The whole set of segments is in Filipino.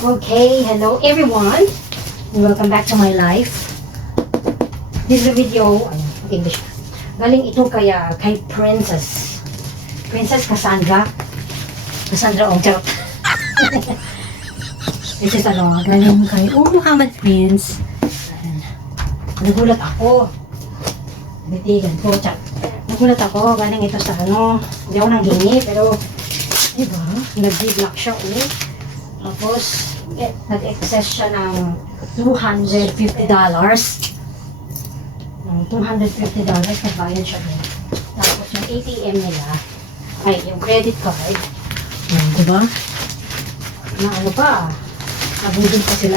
Okay, hello everyone. Welcome back to my life. This is a video, English. Galing ito kay Princess Cassandra. Cassandra Ongcharot. This is galing kay Muhammad Prince. Nagulat ako. Bitigan ko, chat. Nagulat ako, galing ito sa hindi ako nanghingi, pero diba, nag-block siya ulit. Tapos, nag-excess siya ng $250. Nagbayad siya doon. Tapos, yung ATM nila, yung credit card, diba? Nabudol pa sila.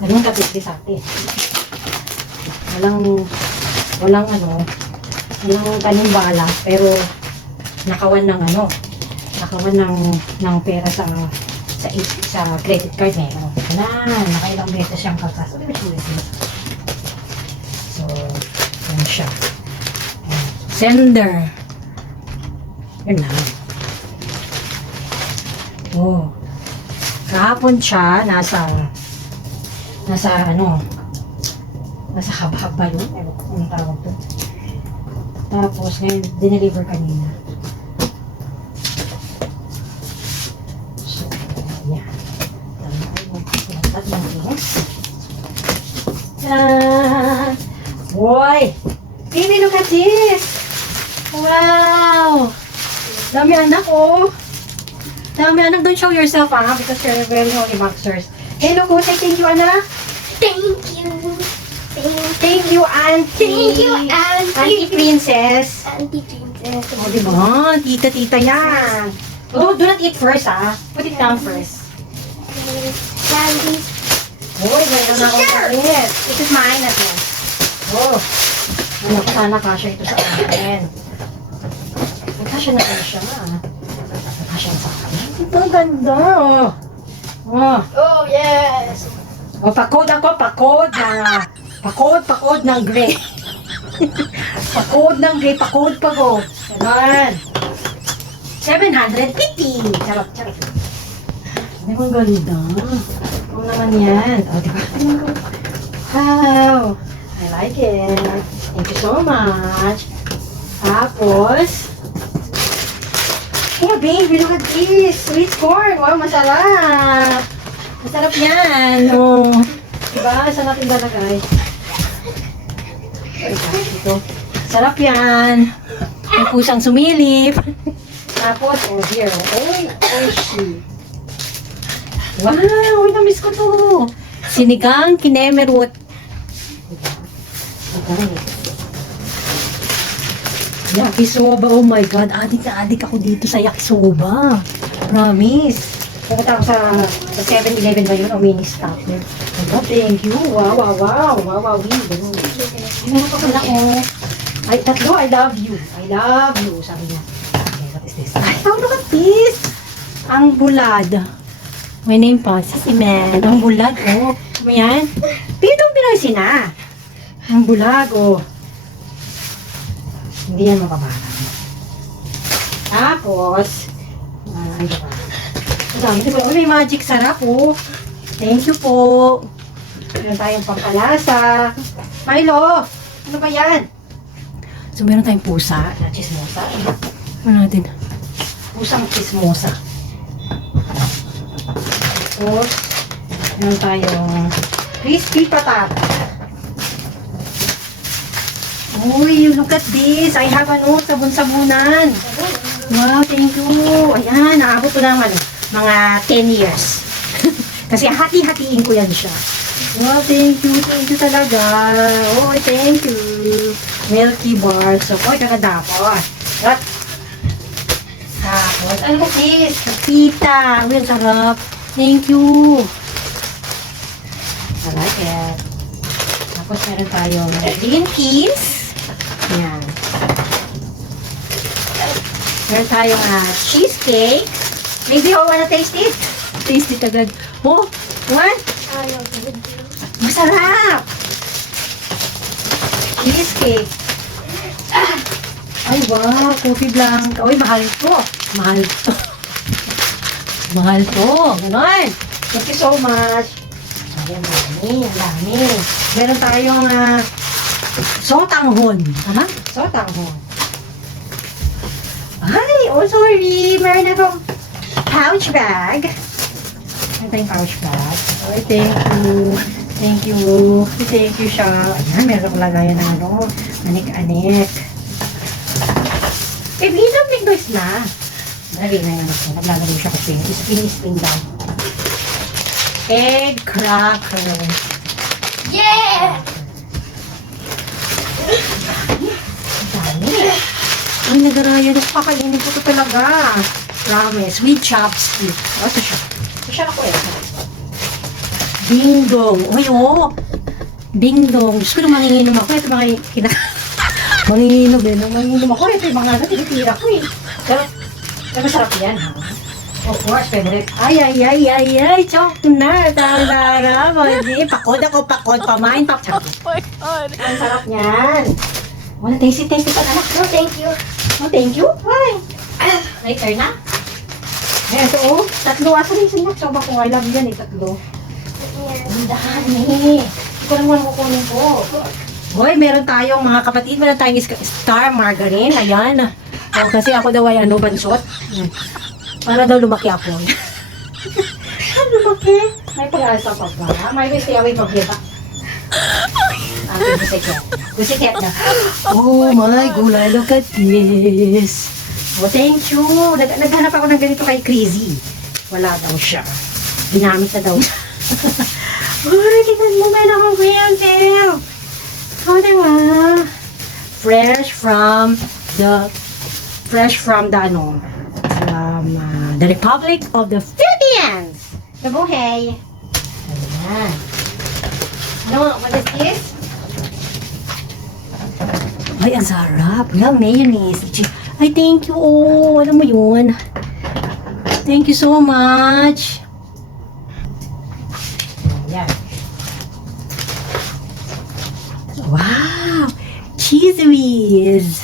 Ganun kapisisate. Walang kanimbala, pero nakawan ng pera sa credit card meron. Nakailang beses siyang kakas. So, yan siya. Sender. Yun na. Oh. Kahapon siya, nasa hab-hab ba yun? Anong tawag to? Tapos, ngayon, dineliver kanina. Boy! Baby, look at this! Wow! Dami anak, oh! Dami anak, don't show yourself, because you're wearing only boxers. Hey, look, say thank you, anak! Thank you! Thank you, Auntie! Thank you, Auntie! Auntie Princess! Auntie Princess. Oh, diba? Tita yan! Do not eat first, Put it down first. Candy. Uy, meron akong kalit. This is mine at yan. Oh. Sana kasha ito sa akin. Kasha na rin siya. Kasha na sa akin. Ito ang ganda. Oh, yes! Pakod ako. Pakod ng gray. Pakod ng gray. Pakod pa ko. Ganon. 750. Charot. Ano ang ganda. Ano naman yan? O, diba? Wow! I like it. Thank you so much. Tapos, hey baby, look at this. Sweet corn. Wow, masarap. Masarap yan. Oh. Diba? Sarap yung lalagay. Ito. Sarap yan. May pusang sumilip. Tapos, oh dear. Oy, she. Wow! Na-miss ko to! Sinigang kinemerut. Yakisoba. Oh my God. Adik ako dito sa yakisoba. Promise. Pumunta ako sa 7-Eleven ba yun? O mini-stop. Oh, thank you. Wow. Meron pa pala ko. Ay, tatlo. I love you. Sabi niya. Okay, what is this? Ay, look at this. Ang bulad. May name pa, si Man. Ang bulag, oh. Ano yan? Pitong pinansin na. Ang bulag, oh. Hindi yan mababara. Tapos, ano ba? May magic sarap, oh. Thank you po. Meron tayong pampalasa. Milo, ano ba yan? So, meron tayong pusa na chismosa. Ano natin? Pusang chismosa. Tapos, meron tayong crispy patata. Uy, look at this. I have sabon-sabunan. Wow, thank you. Ayan, naabot ko naman mga 10 years. Kasi hati-hatiin ko yan siya. Wow, thank you talaga. Oh, thank you. Milky bar. So, kakadapos. Tapos, ano ba this? Pita. Uy, ang sarap. Thank you. I like it. Tapos meron tayong green peas. Ayan. Meron tayong cheesecake. Maybe you wanna taste it? Taste it agad. Oh, what? Masarap! Cheesecake. Ay, wow. Coffee blanca. Uy, mahal to. Mahal to. Ganon. Thank you so much. Ayan, ang dami. Meron tayong sotanghon. Tama? Sotanghon. Ay, oh sorry. Meron akong pouch bag. Ito yung pouch bag. Ay, thank you. Thank you. Thank you siya. Ayan, meron akong lagayan ng anik-anik. Eh, bilang big noise na. Lagay na yan ako. Naglalagay siya kasi. Spin down. Egg cracker. Yeah! Ang dami. Ay, nagaraya na kakainin ko ito talaga. Promise. With chopstick. Ito siya. Ito siya ako eh. Ding dong. Uy, oh. Ding dong. Gusto ko na manginginom ako. Ito mga manginginom din. Manginginom ako. Ito yung mga tinitira ko eh. Pero masarap yan ha. Of course, favorite. Ay. Chok na. Tara. Pakod ako. Pamain. Oh my God. Ang sarap niyan. Wala, tasty pa anak. No, thank you. Oh, thank you. Ay. Later na. Ayan, ito oh. Tatlo. Asa rin sinak? Soba ko. I love yan eh. Tatlo. Yeah. Ang dami. Ito lang muna kukunin ko. Hoy, meron tayong mga kapatid. Meron tayong star margarine. Ayan. Oh, kasi ako daw ay bansot. Para daw lumaki ako. Lumaki? May pag-asa pa ba? May stay away pa ba? Busiket na. Oh my gulay, look at this. Oh, thank you. Naghanap ako ng ganito kay Crazy. Wala daw siya. Ginamit na daw siya. Ay, tignan mo, meron akong pencil. Oh, diba? Fresh from the Republic of the Philippines. Kabuhay. Ayan. Ano, what is this? Ay, ang sarap. Yung mayonnaise. Ay, thank you. Oh, alam mo yun. Thank you so much. Ayan. Wow! Cheese whiz!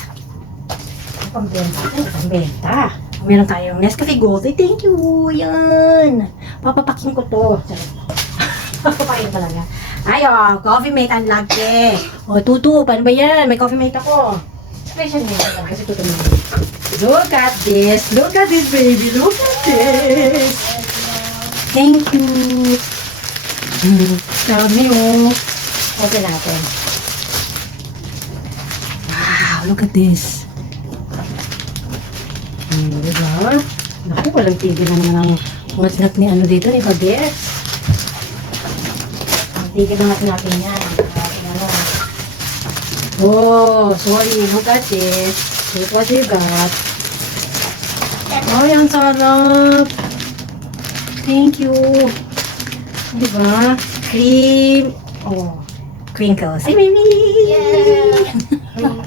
Pambenta. Meron tayong Nescafe Gold. Ay, thank you. Yan. Papapakin ko to. Papapakin talaga. Ay, oh, Coffee Mate Unlucky. O, tutu. Paano ba yan? May Coffee Mate ako. Special name ko kasi tutu naman. Look at this. Look at this, baby. Look at this. Thank you. Dami, oh. Okay natin. Wow, look at this. Diba? Naku, walang tigil naman ang ngat-ngat ni ano dito, ni Baguette. Ang tigil na natin yan. Oh, sorry. Look at this. Look what you got. Oh, ang sarap. Thank you. Diba? Cream. Oh, crinkles. Hey, baby! Yeah. Yeah.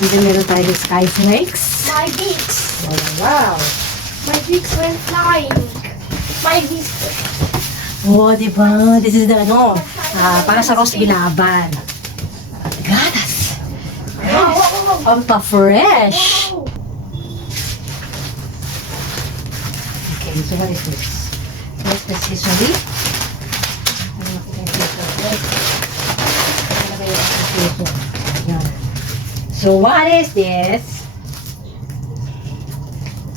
And then meron tayo yung sky flakes. My beaks. Oh, wow. My beaks went flying. My beaks. Oh, diba? This is the para sa roast binaban. Gatas. Ang pa-fresh. Okay, so what is this? What's the sesame? Ano nakita yung sesame? Ano ba yung sesame? Yan. So, what is this?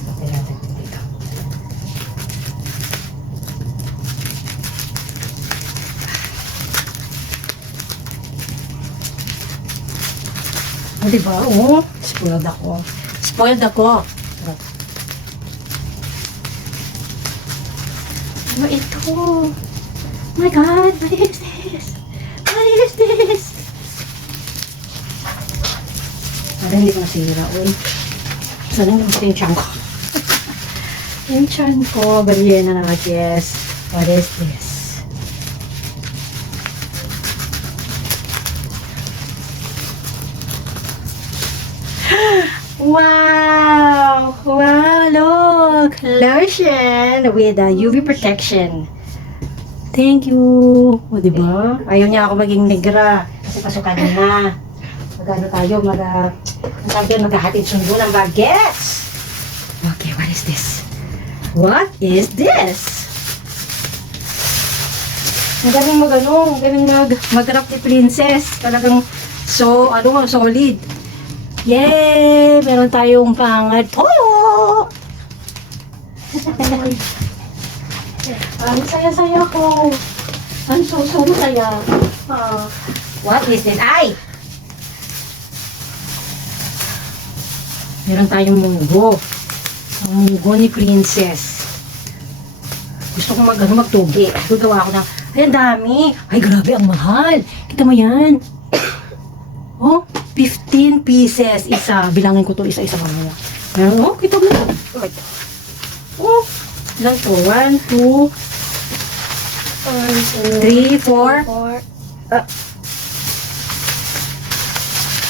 Okay, natin dito. Oh, diba? Oh, spoiled ako. Spoiled ako. Ano ito? Oh my God, what is this? What is this? Parang hindi ko nasira. Uy. Sana hindi ko yung tiyan ko. Yung tiyan ko, baliyan na nakakyes. What is this? Wow! Wow, look! Lotion with UV protection. Thank you. O, diba? Ayaw niya ako maging negra. Kasi pasukan na. Magano tayo, maghahatid sundo ng bagets. Okay, what is this? What is this? Ang galing ang galing mag-wrap ni Princess. Talagang solid. Yay! Meron tayong toyo! Ang saya-saya ko. Ang saya. What is this? Ay! Meron tayong munggo. Ang munggo ni Princess. Gusto kong magtugi. Gagawa ko ng, ay, ang dami. Ay, grabe, ang mahal. Kita mo yan. Oh, 15 pieces. Isa. Bilangin ko to isa-isa mamaya. Meron, oh, kita mo. Oh, ilan to? 1, 2, 3, 4,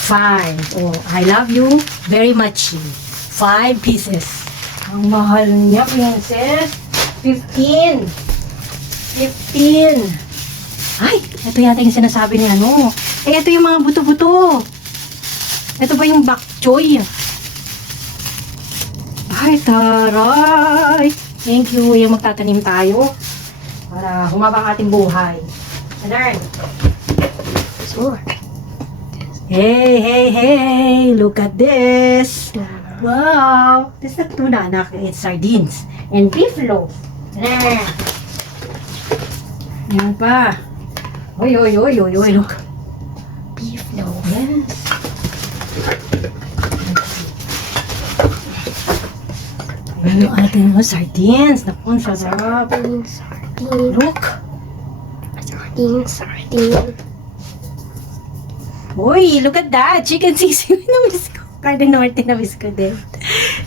5. Oh, I love you very much. 5 pieces. Ang mahal niya, Princess. 15. Ay, ito yata yung sinasabi ni ano. Eh, ito yung mga buto-buto. Ito ba yung bok choy? Ay, taray. Thank you. Yung magtatanim tayo para humaba ang ating buhay. Alarm. Sure. Hey, look at this. Wow. This is not tuna, anak. It's sardines. And beef loaf. Yan pa. Oy, look. beef loaf. Yes. Ano ating sardines? Naku, ang sarap. Sardine. Look. Sardine. Uy, look at that. Chicken sisig. Na-miss ko. Carne Norte na-miss ko din.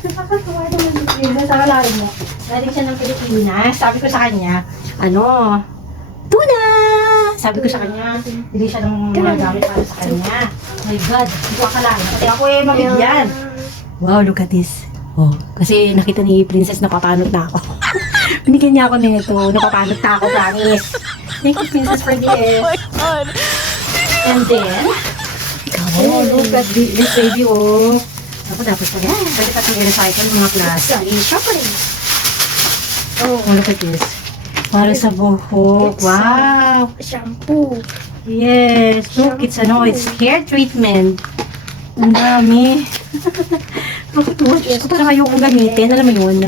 Nakakatuwa naman yun. Nasa kalahin mo. Galing siya ng Pilipinas. Sabi ko sa kanya, tuna! Sabi ko sa kanya, hindi siya ng mga gamit para sa kanya. Oh my God, hindi ko akalain. Pati ako mabigyan. Wow, look at this. Oh, kasi nakita ni Princess na papanot na ako. Binigyan niya ako nito. Napapanot na ako, promise. Thank you, Princess, for this. Oh my God. And then, look at this baby, oh. Tapos pa yan. Pwede pa itong i-recycle mga klase. Chocolate. Oh, look at this. Para sa buhok. Wow. Shampoo. Yes. Look, it's it's hair treatment. Ang dami. Nakatuwa. Diyos ko, parang ayoko gamitin. Alam mo yun.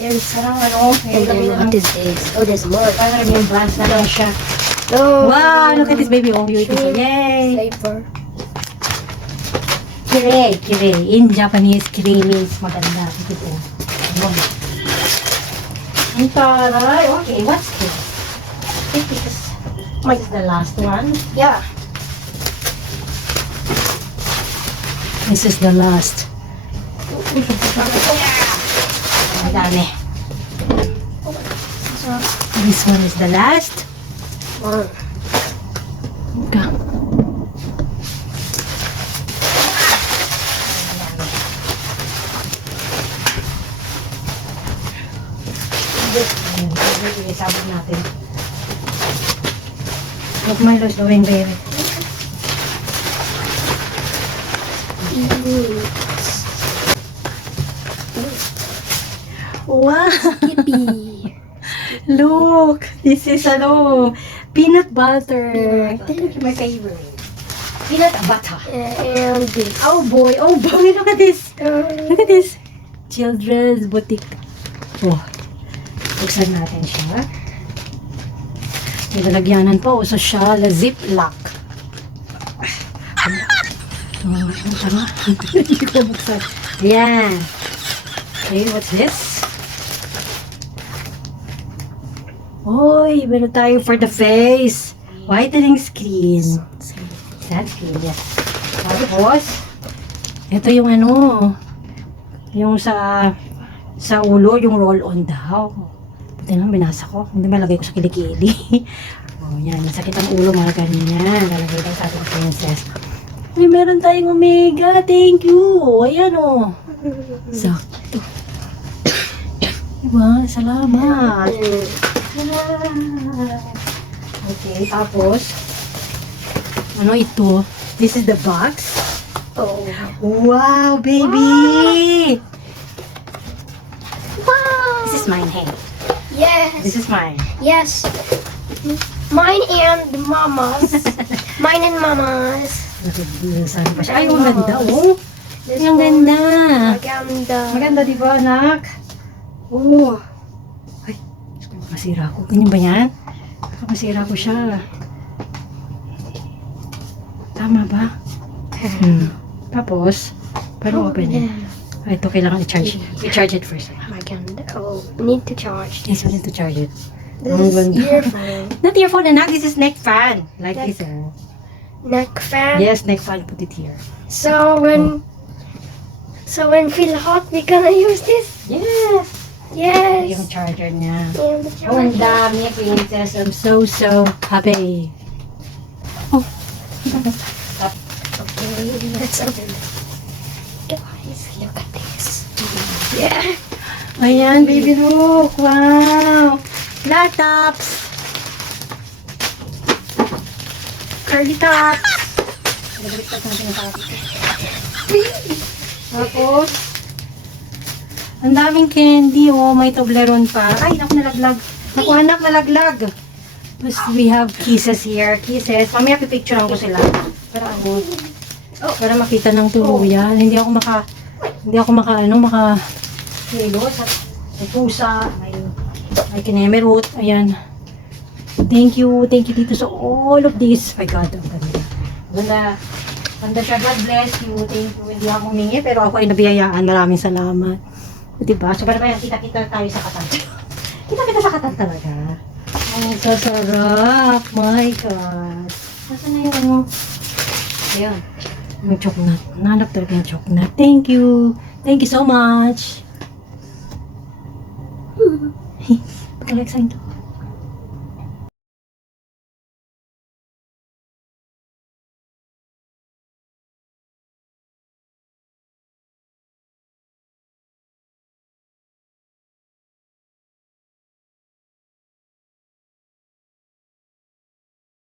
There's Parang what is this? Oh, there's more. Parang remembrance na lang siya. Oh. Wow, look at this baby. Oh, beautiful. Yay. Flavor. Kirei. In Japanese, kirei means maganda. Ito. Ang taray. Okay, what's this? This is the last one. Yeah. This is the last. Ang dami. This one is the last. One. Ito. Sabog natin. Look, Milo's going baby. Wow! Skippy. Look! This is peanut butter. Thank you, my favorite. Peanut butter. And this. Oh boy, look at this. Look at this. Children's boutique. Oh. Buksan natin siya. Nilalagyanan pa. Uso siya. Ziplock. Hindi ko buksan. Ayan. Okay, what's this? Oy, meron tayo for the face. Whitening screen. Sunscreen, yes. Tapos, ito yung yung sa ulo, yung roll-on daw. Buti lang, binasa ko. Hindi malagay ko sa kilikili. Oh, yan. Masakit ang ulo, mga ganyan. Lalagay tayo sa ating princess. Ay, meron tayong omega. Thank you. Ayan, oh. Sakto. Diba? Salamat. Okay, tapos, ito? This is the box. Oh. Wow, baby! Wow. This This is mine. Yes. Mine and Mama's. Mine and Mama's. Saan pa siya? Ay, ang ganda, oh. This Ay, ang one, ganda. Maganda. Maganda, di ba, anak? Oh. Ay, masira ko. Ganyan ba yan? Masira ko siya. Tama ba? Tapos, paano open it? Ay, ito kailangan i-charge. I-charge it first. Maganda. Oh, need to charge. Yes, we need to charge it. This Ang is ganda. earphone. Not earphone, anak. This is neck fan. Like Neck- this, oh. Neck fan. Yes, neck fan. Put it here. So when feel hot, we gonna use this. Yes! Yes. Yung charger niya. And the Oh, ang charger. dami, princess. I'm so happy. Oh. Okay, let's open it. Guys, look at this. Yeah. Ayan, baby look. Wow. Laptops. Curly tops. Nagaliktad natin yung topic. Tapos, ang daming candy, oh. May Toblerone pa. Ay, naku, nalaglag. Naku, anak, nalaglag. Tapos, we have kisses here. Kisses. Mamaya pipicturean ko sila. Para makita ng tuluyan. Hindi ako hilo sa pusa. May kinemerot. Ayan. Thank you dito sa all of this. My God, ang ganda. Ganda siya. God bless you. Thank you. Hindi ako humingi, pero ako ay nabiyayaan. Maraming salamat. Diba? So, para kaya kita-kita tayo sa katan. Kita-kita sa katan talaga. Ang sasarap. My God. Nasaan na yung ano? Ayan. Yung chocolate. Nanap talaga yung chocolate. Thank you. Thank you so much. Pagkalagsain to.